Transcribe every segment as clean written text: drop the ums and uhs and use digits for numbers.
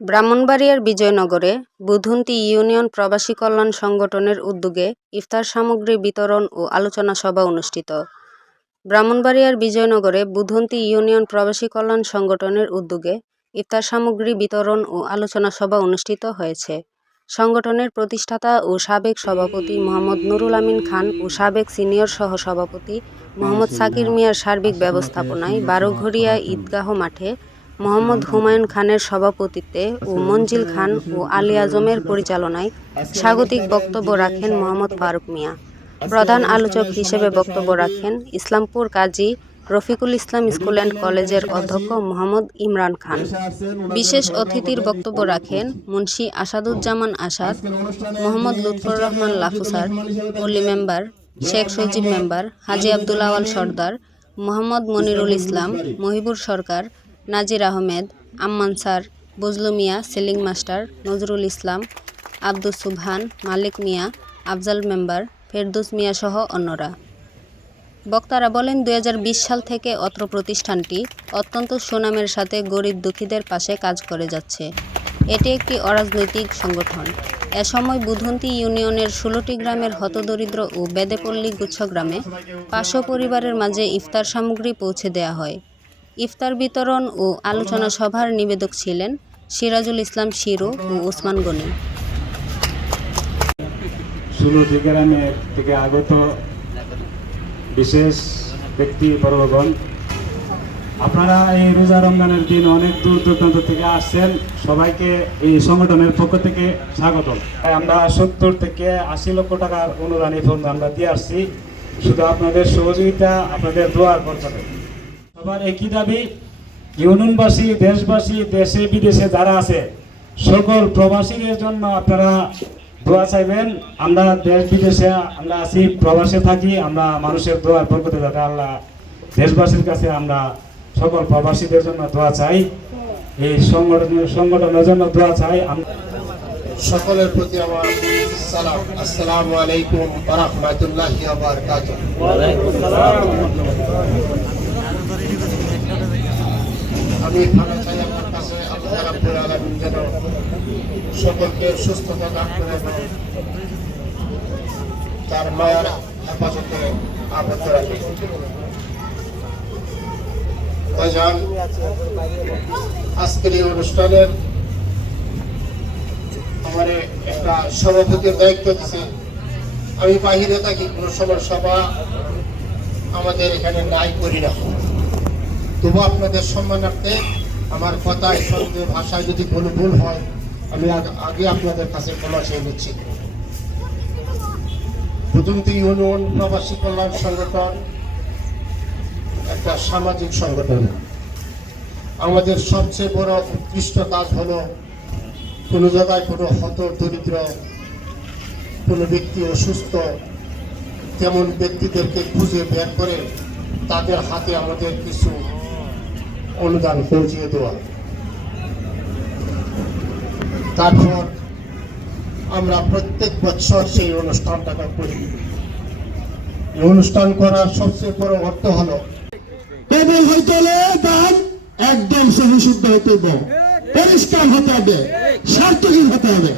ব্রাহ্মণবাড়িয়ার বিজয়নগরে বুধুন্তি ইউনিয়ন প্রবাসী কল্যাণ সংগঠনের উদ্যোগে ইফতার সামগ্রী বিতরণ ও আলোচনা সভা অনুষ্ঠিত। ব্রাহ্মণবাড়িয়ার বিজয়নগরে বুধুন্তি ইউনিয়ন প্রবাসী কল্যাণ সংগঠনের উদ্যোগে ইফতার সামগ্রী বিতরণ ও আলোচনা সভা অনুষ্ঠিত হয়েছে। সংগঠনের প্রতিষ্ঠাতা ও সাবেক সভাপতি মোহাম্মদ নুরুল আমিন খান ও সাবেক সিনিয়র সহ সভাপতি মোহাম্মদ সাকির মিয়ার সার্বিক ব্যবস্থাপনায় বারোঘরিয়া ঈদগাহ মাঠে মোহাম্মদ হুমায়ুন খানের সভাপতিত্বে ও মঞ্জিল খান ও আলী আজমের পরিচালনায় স্বাগতিক বক্তব্য রাখেন মোহাম্মদ ফারুক মিয়া। প্রধান আলোচক হিসেবে বক্তব্য রাখেন ইসলামপুর কাজী রফিকুল ইসলাম স্কুল অ্যান্ড কলেজের অধ্যক্ষ মোহাম্মদ ইমরান খান। বিশেষ অতিথির বক্তব্য রাখেন মুন্সি আসাদুজ্জামান আসাদ, মোহাম্মদ লুৎফর রহমান লাফুসার, পল্লী মেম্বার শেখ সজিব মেম্বার, হাজী আব্দুল আওয়াল সর্দার, মোহাম্মদ মনিরুল ইসলাম, মহিবুর সরকার, নাজির আহমেদ, আম্মান স্যার, বজলু মিয়া, সেলিং মাস্টার, নজরুল ইসলাম, আব্দুস সুবহান, মালিক মিয়া, আফজাল মেম্বার, ফেরদৌস মিয়া সহ অন্যরা। বক্তারা বলেন 2020 সাল থেকে অত্র প্রতিষ্ঠানটি অত্যন্ত সুনামের সাথে গরিব দুঃখীদের পাশে কাজ করে যাচ্ছে। এটি একটি অরাজনৈতিক সংগঠন। এ সময় বুধুন্তি ইউনিয়নের 16টি গ্রামের হতদরিদ্র ও বেদেপল্লী গুচ্ছগ্রামে 500 পরিবারের মাঝে ইফতার সামগ্রী পৌঁছে দেওয়া হয়। ইফতার বিতরণ ও আলোচনা সভার নিবেদক ছিলেন সিরাজুল ইসলাম শিরু ও ওসমান গনি। 16টি গ্রামের থেকে আগত বিশেষ ব্যক্তি বর্গগণ, আপনারা এই রোজা রমজানের দিন অনেক দূর দূরান্ত থেকে আসছেন, সবাইকে এই সংগঠনের পক্ষ থেকে স্বাগত। আমরা 70 থেকে 80 লক্ষ টাকার অনুদান এই ফন্ড আমরা দিয়ে আসছি। শুধু আপনাদের সহযোগিতা, আপনাদের দোয়ার বরকতে। সবার একই দাবি, ইউনিয়নবাসী, দেশবাসী, দেশে বিদেশে যারা আছে সকল প্রবাসীদের জন্য আপনারা দোয়া চাইবেন। আমরা দেশ বিদেশে আমরা আছি, প্রবাসে থাকি, আমরা মানুষের দোয়ার বরকতে যাতে আল্লাহ দেশবাসীর কাছে আমরা সকল প্রবাসীদের জন্য দোয়া চাই, এই সংগঠনের জন্য দোয়া চাই। সকলের প্রতি আমার সালাম, আসসালামু আলাইকুম ওয়া রাহমাতুল্লাহি ওয়া বারাকাতুহু। আমি ভালো চাই আমার কাছে আল্লাহ রাব্বুল আলামিন যেন সকলকে সুস্থতা দান করেন, তার মায়ার হেফাজতে আবদ্ধ রাখেন। আজকের এই অনুষ্ঠানের আমার একটা সভাপতির দায়িত্ব দিচ্ছে। আমি বাহিরে থাকি, কোনো সময় সভা আমাদের এখানে নাই করি না, তবু আপনাদের সম্মানার্থে আমার কথায় সঙ্গে ভাষায় যদি কোনো ভুল হয় আমি আগে আপনাদের কাছে ক্ষমা চেয়ে নিচ্ছি। বুধুন্তি ইউনিয়ন প্রবাসী কল্যাণ সংগঠন একটা সামাজিক সংগঠন। আমাদের সবচেয়ে বড় উৎকৃষ্ট কাজ হলো কোনো জায়গায় কোনো হত দরিদ্র কোনো ব্যক্তি অসুস্থ, তেমন ব্যক্তিদেরকে খুঁজে বের করে তাদের হাতে আমাদের কিছু অনুদান পৌঁছিয়ে দেওয়া। তারপর আমরা প্রত্যেক বছর সেই অনুষ্ঠানটাকে করি। এই অনুষ্ঠান করার সবচেয়ে বড় অর্থ হলো টেবিল হইতে হলে দাম একদম সহিশুদ্ধ হতে হবে, পরিষ্কার হতে হবে, স্বার্থহীন হতে হবে।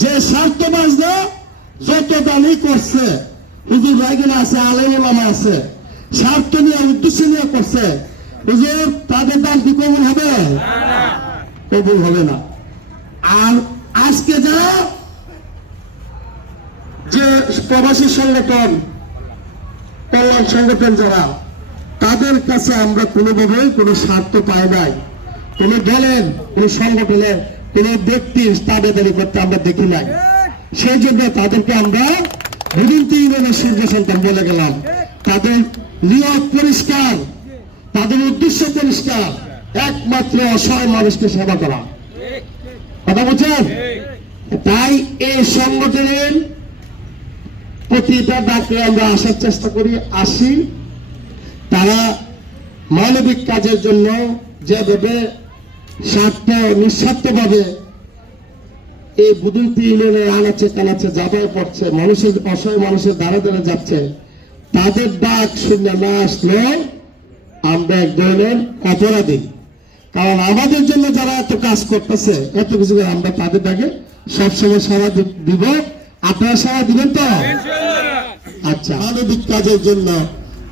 যে স্বার্থ বাজনা যত দানি করছে, হুজুর রাগিনা আছে, আলেম ওলামা আছে, স্বার্থ নিয়ে উদ্দেশ্য নিয়ে করছে, হুজুর তাদের দাম কি কবুল হবে? কবুল হবে না। আর আজকে যারা যে প্রবাসী সংগঠন, কল্যাণ সংগঠন যারা, তাদের কাছে আমরা কোনোভাবেই কোনো স্বার্থ পাই নাই। কোনো দলের, কোনো সংগঠনের, কোনো ব্যক্তির দাবিদারি করতে আমরা দেখি নাই। সেই জন্য তাদেরকে আমরা বুধুন্তি ইউনিয়নের সূর্য সন্তান বলে গেলাম। তাদের নিয়ত পরিষ্কার, তাদের উদ্দেশ্য পরিষ্কার, একমাত্র অসহায় মানুষকে সেবা করা। কথা বলছেন? তাই এই সংগঠনের প্রতিটা ডাকে আমরা আসার চেষ্টা করি, আসি। তারা মানবিক কাজের জন্য যেভাবে নিঃস্বার্থভাবে এই বুধুন্তি ইউনিয়নের আনাচে কানাচে যাবার পড়ছে, মানুষের অসহায় মানুষের দ্বারা দ্বারা যাচ্ছে, তাদের ডাক শূন্য না আসলেও আমরা এক ধরনের অপরাধী। কারণ আমাদের জন্য যারা এত কাজ করতেছে, এত কিছু করে, আমরা তাদের ডাকে সবসময় সারা দিব। আপনারা সারা দিবেন তো? আচ্ছা, মানবিক কাজের জন্য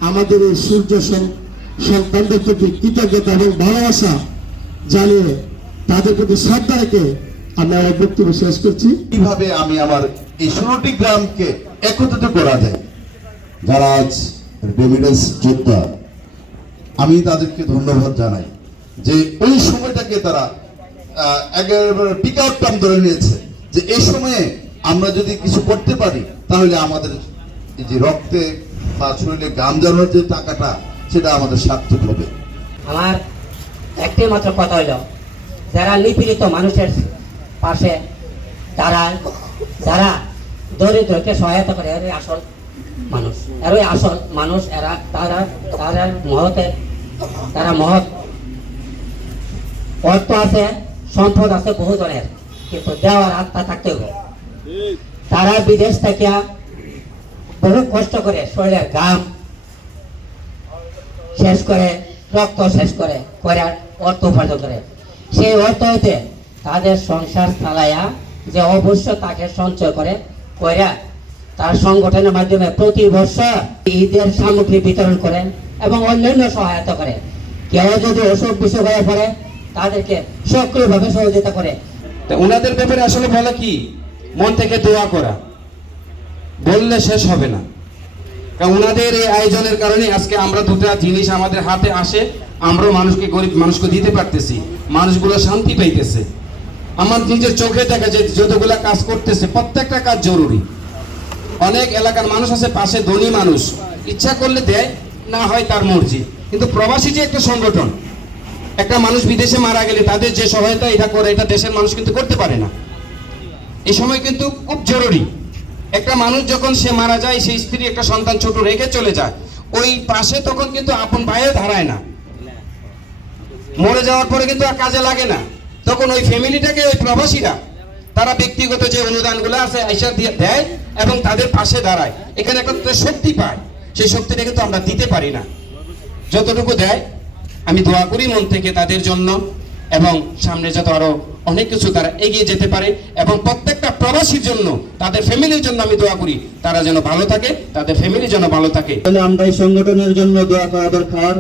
আমাদের এই সূর্য সন্তানদের প্রতি কৃতজ্ঞতা এবং ভালোবাসা জানিয়ে তাদের প্রতি শ্রদ্ধা রেখে আমি আমার বক্তব্য শেষ করছি। কিভাবে আমি আমার এই 16টি গ্রামকে একত্রিত করা যায়, যারা আজ রেমিডেন্স যোদ্ধা, আমি তাদেরকে ধন্যবাদ জানাই যে ওই সময়টাকে তারা একেবারে পিক আউট টার্ম ধরে নিয়েছে, যে এই সময়ে আমরা যদি কিছু করতে পারি তাহলে আমাদের এই যে রক্তে বা শরীরে গাম জমানোর যে টাকাটা, সেটা আমাদের সার্থক হবে। আমার একটাই মাত্র কথা হইল, যারা নিপীড়িত মানুষের পাশে যারা দরিদ্রকে সহায়তা করে, এরই আসল মানুষ, এরই আসল মানুষ। এরা তারা মহৎ অর্থ আছে, সম্পদ আছে বহু ধরনের, কিন্তু দেওয়ার আত্মা থাকতে হবে। তারা বিদেশ থেকে বহু কষ্ট করে শরীরের ঘাম শেষ করে, রক্ত শেষ করে অর্থ উপার্জন করে। সেই অর্থ হইতে তাদের সংসার চালাইয়া যে অবশ্য তাকে সঞ্চয় করে তার সংগঠনের মাধ্যমে প্রতি বছর ঈদের সামগ্রী বিতরণ করে এবং অন্যান্য সহায়তা করে। কেউ যদি অসুখ বিসুখ হয়ে পড়ে তাদেরকে সক্রিয়ভাবে সহযোগিতা করে। ওনাদের ব্যাপারে আসলে বলা কি, মন থেকে দোয়া করা, বললে শেষ হবে না। কারণ ওনাদের এই আয়োজনের কারণে আজকে আমরা দুটা জিনিস আমাদের হাতে আসে, আমরাও মানুষকে, গরিব মানুষকে দিতে পারতেছি, মানুষগুলো শান্তি পাইতেছে। আমার নিজের চোখে দেখা যায় যতগুলা কাজ করতেছে, প্রত্যেকটা কাজ জরুরি। অনেক এলাকার মানুষ আছে পাশে, ধনী মানুষ ইচ্ছা করলে দেয়, না হয় তার মর্জি। কিন্তু প্রবাসী যে একটা সংগঠন, একটা মানুষ বিদেশে মারা গেলে তাদের যে সহায়তা এটা করে, এটা দেশের মানুষ কিন্তু করতে পারে না। এই সময় কিন্তু খুব জরুরি। একটা মানুষ যখন সে মারা যায়, সেই স্ত্রী একটা সন্তান ছোট রেখে চলে যায়, ওই পাশে তখন কিন্তু আপন ভাইও দাঁড়ায় না। মরে যাওয়ার পরে কিন্তু আর কাজে লাগে না, তখন ওই ফ্যামিলিটাকে ওই প্রবাসীরা তারা ব্যক্তিগত যে অনুদানগুলো আছে আইসা দিয়ে দেয় এবং তাদের পাশে দাঁড়ায়। এখানে একটা শক্তি পায়, সেই শক্তিটা কিন্তু আমরা দিতে পারি না। যতটুকু দেয় আমি দোয়া করি মন থেকে তাদের জন্য, এবং সামনে যত আরো অনেক কিছু তারা এগিয়ে যেতে পারে, এবং প্রত্যেকটা প্রবাসীর জন্য, তাদের ফ্যামিলির জন্য আমি দোয়া করি তারা যেন ভালো থাকে, তাদের ফ্যামিলি যেন ভালো থাকে। আমরা এই সংগঠনের জন্য দোয়া করা দরকার।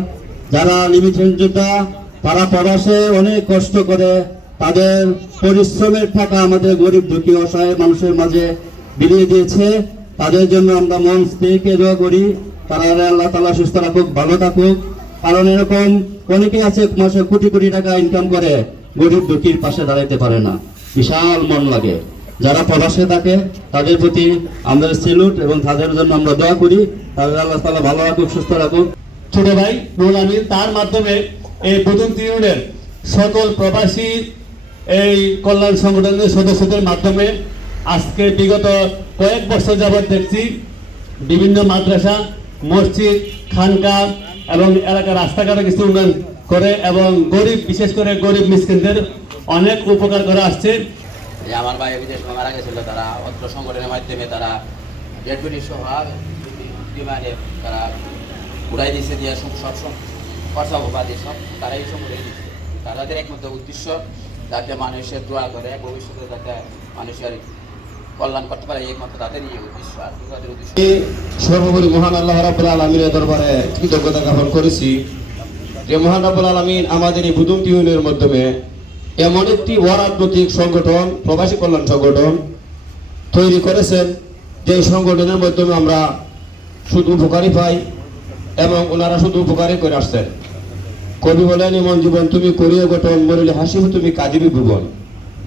যারা লিমিটেড যোদ্ধা, তারা প্রবাসে অনেক কষ্ট করে তাদের পরিশ্রমের টাকা আমাদের গরিব দুঃখী অসহায় মানুষের মাঝে বিলিয়ে দিয়েছে। তাদের জন্য আমরা মন থেকে দোয়া করি, তারা আল্লাহ তাআলা সুস্থ রাখুক, ভালো থাকুক। কারণ এরকম অনেকেই আছে মাসে কোটি কোটি টাকা ইনকাম করে, গরিব দুঃখীর পাশে দাঁড়াইতে পারে না, বিশাল মন লাগে। যারা প্রবাসে থাকে তাদের প্রতি আমাদের সেলুট, এবং তাদের জন্য আমরা দোয়া করি, তাদের আল্লাহ তাআলা ভালো রাখুক, সুস্থ রাখুক। ছোট ভাই নুরুল আমিন, তার মাধ্যমে এই বুধুন্তি ইউনিয়নের সকল প্রবাসী এই কল্যাণ সংগঠনের সদস্যদের মাধ্যমে আজকে বিগত কয়েক বছর যাবৎ দেখছি বিভিন্ন মাদ্রাসা, মসজিদ, খানকা এবং এলাকার রাস্তাঘাটে কিছু উন্নয়ন করে, এবং গরিব, বিশেষ করে গরিব মিসকিনদের অনেক উপকার করে আসছে। আমার ভাই বিদেশ মারা গেছিল, তারা অত্র সংগঠনের মাধ্যমে তারা ডেড বডি সহ বিমানে তারা উড়াই দিচ্ছে, দিয়ে সব খরচা উপাধি সব তারা এই সব উড়াই দিচ্ছে। তাদের একমাত্র উদ্দেশ্য যাতে মানুষের দোয়া করে ভবিষ্যতে যাতে মানুষের কল্যাণ করতে পারে, একমাত্র তাদেরই উদ্দেশ্য। আর তাদের উদ্দেশ্য সর্বোপরি মহান আল্লাহ রাব্বুল আলামিনের দরবারে কৃতজ্ঞতা জ্ঞাপন করেছি যে মহান রাব্বুল আলামিন আমাদের এই বুধুন্তি ইউনিয়নের মাধ্যমে এমন একটি রাজনৈতিক সংগঠন, প্রবাসী কল্যাণ সংগঠন তৈরি করেছেন, যে সংগঠনের মাধ্যমে আমরা শুধু উপকারী পাই, এবং ওনারা শুধু উপকারী করে আসছেন। কবি বলেন, এমন জীবন তুমি করিয়ে গঠন, মরিলে হাসিব তুমি কাঁদিবি ভুবন।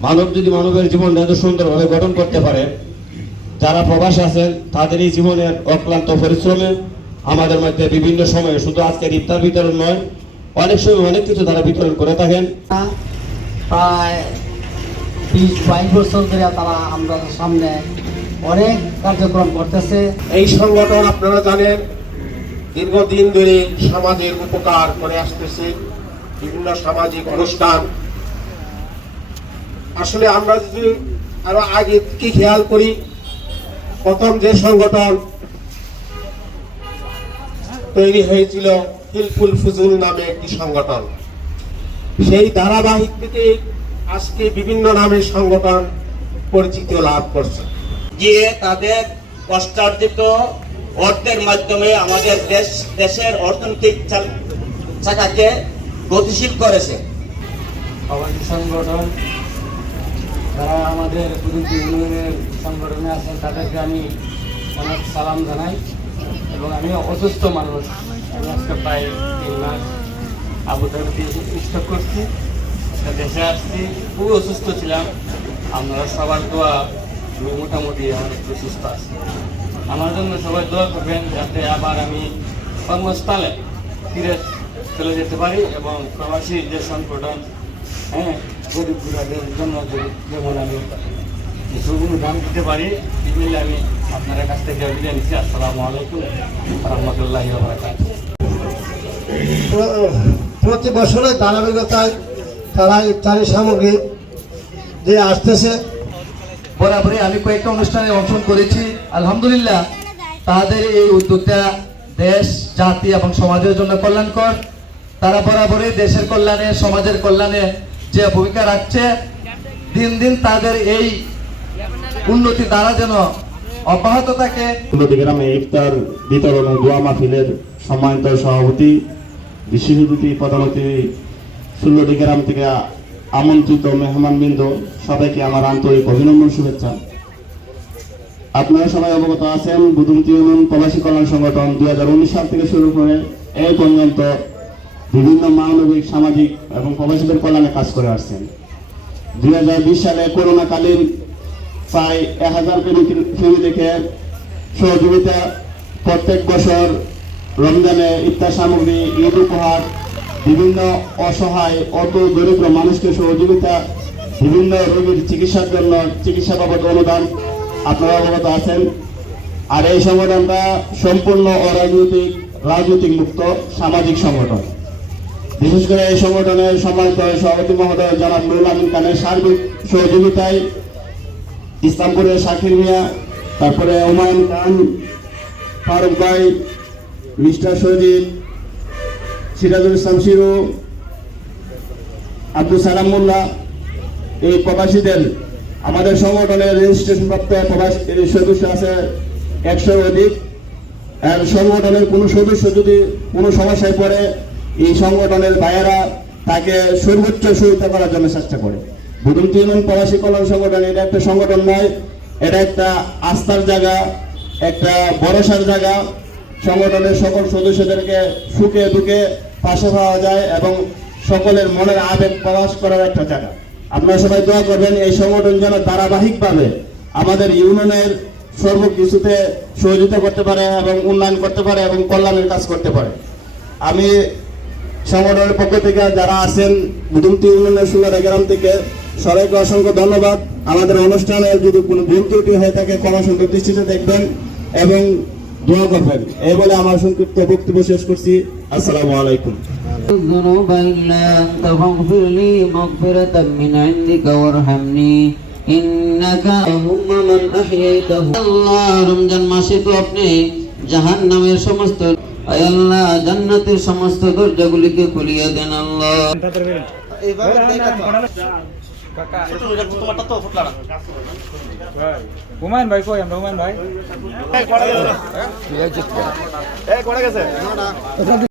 মানব যদি মানবের জীবন এত সুন্দরভাবে গঠন করতে পারে, যারা প্রবাসী আছেন তাদের এই জীবনের অক্লান্ত পরিশ্রমে আমাদের মধ্যে বিভিন্ন সময়ে, শুধু আজকের ইফতার বিতরণ নয়, অনেক সময় অনেক কিছু তারা বিতরণ করে থাকেন। প্রায় 20-22 বছর ধরে তারা আমরা সামনে অনেক কার্যক্রম করতেছে। এই সংগঠন আপনারা জানেন দীর্ঘদিন ধরে সমাজের উপকার করে আসতেছে, বিভিন্ন সামাজিক অনুষ্ঠান। আসলে আমরা যদি আরো আগে কি খেয়াল করি, প্রথম যে সংগঠন তৈরি হয়েছিল হিলফুল ফুজুল নামে একটি সংগঠন, সেই ধারাবাহিকতে আজকে বিভিন্ন নামের সংগঠন পরিচিতি লাভ করছে, গিয়ে তাদের কষ্টার্জিত অর্থের মাধ্যমে আমাদের দেশের অর্থনৈতিক চাকাকে গতিশীল করেছে। প্রবাসী সংগঠন যারা আমাদের বুধুন্তি ইউনিয়নের সংগঠনে আছেন তাদেরকে আমি অনেক সালাম জানাই। এবং আমি অসুস্থ মানুষ, আমি আজকে প্রায় 3 মাস আবুধাবিতে স্টক করছি, দেশে আসছি, খুব অসুস্থ ছিলাম। আপনারা সবার দোয়া আমি মোটামুটি আমার একটু সুস্থ আছি। আমার জন্য সবাই দোয়া করবেন যাতে আবার আমি কর্মস্থলে ফিরে চলে যেতে পারি এবং প্রবাসী যে সংগঠন গরিব গুড়াদের জন্য যেমন আমি কিছু অনুদান দিতে পারি, মিলে আমি আপনার কাছ থেকে বিদায় নিচ্ছি। আসসালামু আলাইকুম রহমতুল্লাহি ওয়া বারাকাতুহু। প্রতি বছরের ধারাবাহিকতায় তারা ইফতারি সামগ্রী দিয়ে আসতেছে। বরাবরই আমি কয়েকটা অনুষ্ঠানে অংশগ্রহণ করেছি। আলহামদুলিল্লাহ, তাদের এই উদ্যোগটা দেশ, জাতি এবং সমাজের জন্য কল্যাণকর। তারা বরাবরই দেশের কল্যাণে, সমাজের কল্যাণে যে ভূমিকা রাখছে, দিন দিন তাদের এই উন্নতি দ্বারা যেন অব্যাহত থাকে। গ্রামে ইফতার বিতরণ ও দোয়া মাহফিলের সম্মানিত সভাপতি, বিশেষ অতিথি, প্রধান অতিথি, ষোলোটি গ্রাম থেকে আমন্ত্রিত মেহমানবৃন্দ, সবাইকে আমার আন্তরিক অভিনন্দন, শুভেচ্ছা। আপনারা সবাই অবগত আছেন, বুধুন্তি ইউনিয়ন প্রবাসী কল্যাণ সংগঠন 2019 সাল থেকে শুরু করে এই পর্যন্ত বিভিন্ন মানবিক, সামাজিক এবং প্রবাসীদের কল্যাণে কাজ করে আসছেন। 2020 সালে করোনাকালীন প্রায় 1000 ফ্যামিলিকে সহযোগিতা, প্রত্যেক বছর রমজানে ইফতার সামগ্রী, ঈদ উপহার, বিভিন্ন অসহায় অত দরিদ্র মানুষকে সহযোগিতা, বিভিন্ন রোগীর চিকিৎসার জন্য চিকিৎসা বাবদ অনুদান, আপনারা অবগত আছেন। আর এই সংগঠনটা সম্পূর্ণ অরাজনৈতিক, রাজনৈতিক মুক্ত সামাজিক সংগঠন। বিশেষ করে এই সংগঠনের সম্মানিত সভাপতি মহোদয় জনাব নুরুল আমিন খানের সার্বিক সহযোগিতায় ইসলামপুরের শাকির মিয়া, তারপরে হুমায়ুন খান, ফারুক ভাই, মিস্টার সজিদ, সিরাজুল ইসলাম শিরু, আব্দুল সালাম মোল্লা, এই প্রবাসীদের আমাদের সংগঠনের রেজিস্ট্রেশনপ্রাপ্ত প্রবাসী সদস্য আছে 100-এর অধিক। আর সংগঠনের কোনো সদস্য যদি কোনো সমস্যায় পড়ে, এই সংগঠনের ভাইয়েরা তাকে সর্বোচ্চ সহায়তা করার জন্য চেষ্টা করে। বুধুন্তি ইউনিয়ন প্রবাসী কল্যাণ সংগঠন এটা একটা সংগঠন নয়, এটা একটা আস্থার জায়গা, একটা ভরসার জায়গা। সংগঠনের সকল সদস্যদেরকে সুখে দুঃখে পাশে পাওয়া যায় এবং সকলের মনের আবেগ প্রকাশ করার একটা জায়গা। আপনারা সবাই দোয়া করবেন এই সংগঠন যেন ধারাবাহিকভাবে আমাদের ইউনিয়নের সর্বকিছুতে সহযোগিতা করতে পারে এবং উন্নয়ন করতে পারে এবং কল্যাণের কাজ করতে পারে। আমি সংগঠনের পক্ষ থেকে যারা আছেন বুধুন্তি ইউনিয়নের 16 গ্রাম থেকে সবাইকে অসংখ্য ধন্যবাদ। আমাদের অনুষ্ঠানে যদি কোনো ভুল ত্রুটি হয়ে থাকে ক্ষমাসুন্দর দৃষ্টিতে দেখবেন এবং দোয়া করবেন। এই বলে আমার সংক্ষিপ্ত বক্তব্য শেষ করছি। আসসালামু আলাইকুম। الذنوب إلا أنت فاغفر لي مغفرة من عندك وارحمني إنك اللهم من أحييته الله রমজান মাসে তো আপনি জাহান্নামের সমস্ত, আয় আল্লাহ জান্নাতের সমস্ত দরজাগুলিকে খুলিয়ে দেন আল্লাহ। হুমায়ুন ভাই কই? আমরা হুমায়ুন ভাই